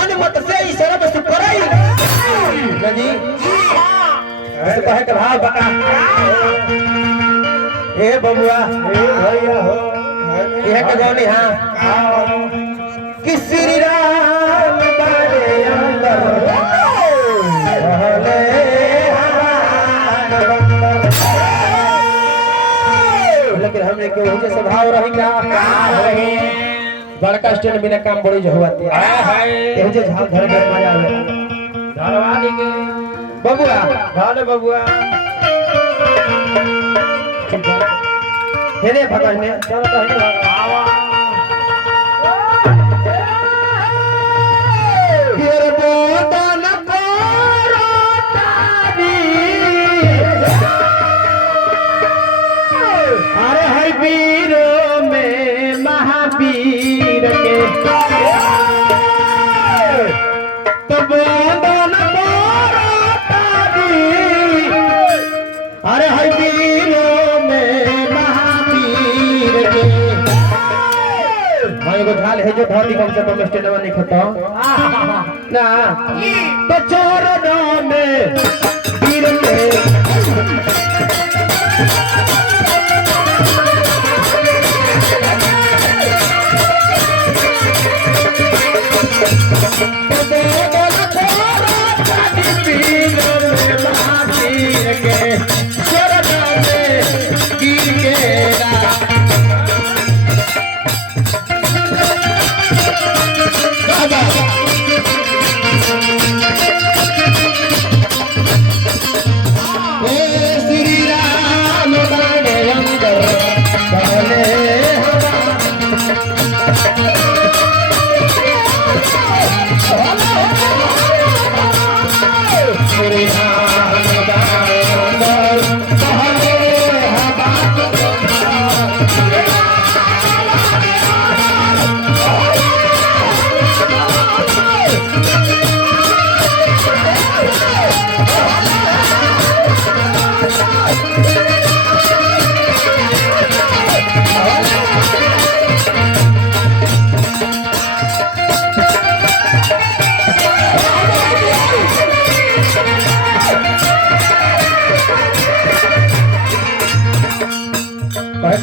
हनुमत से ही सर्व सुख करई जी ऐसे कहे के भाव बता ए बबुआ ए भैया हो ये के गौनी हां कि श्री राम बारे अंदर रहले लेकिन हमने के वही स्वभाव रही का बड़का स्टैंड बिना काम बड़ी जो हुआती है ये जे झाल घर में मजा आवे धरवानी के बबुआ भाले बबुआ हेरे भगवान ने चलो तो हेरे आवा फिर बोतन कोरो तारी अरे है वीरों में महावीर के तो बोतन कोरो तारी अरे है वीरों में महावीर के भाई को ढाल है जो धोती कम से कम स्टेडियम में लिखता ना तो चोरों में वीर के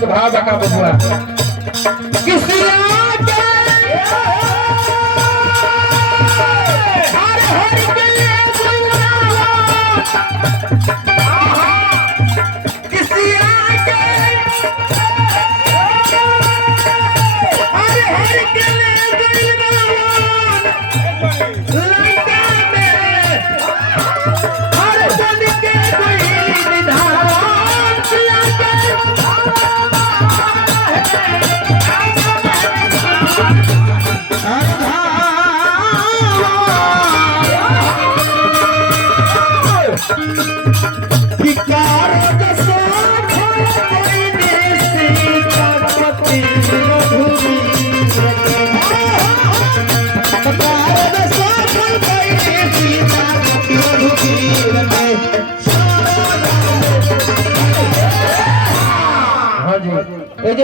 भाव बका बबुआ किसी आके हर हर के किसी आके हर हर के लंका में हर बन के कोई निधान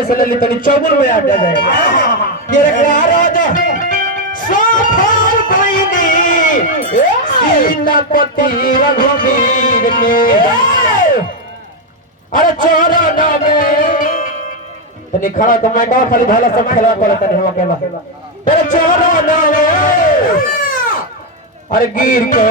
से ले तनी चौगुन में आ जाए ये रखा राजा सफल कोई नहीं सीनापति रघुवीर के अरे चोरण में तनी खड़ा तो मैं गांव खाली भाला सब खेला पड़ता नहीं हम अकेला तेरे चोरण में अरे गिर के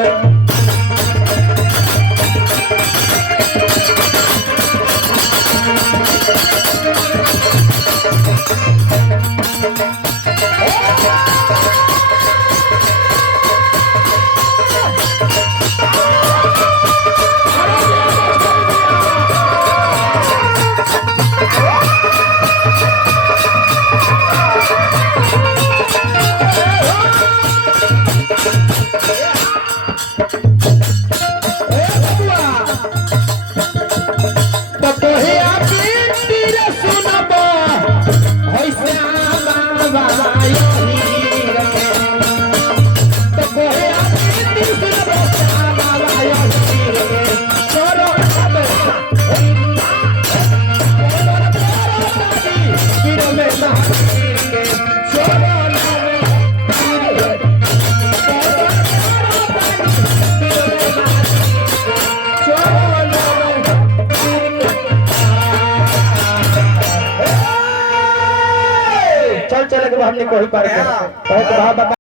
चले के हमने कोई पार के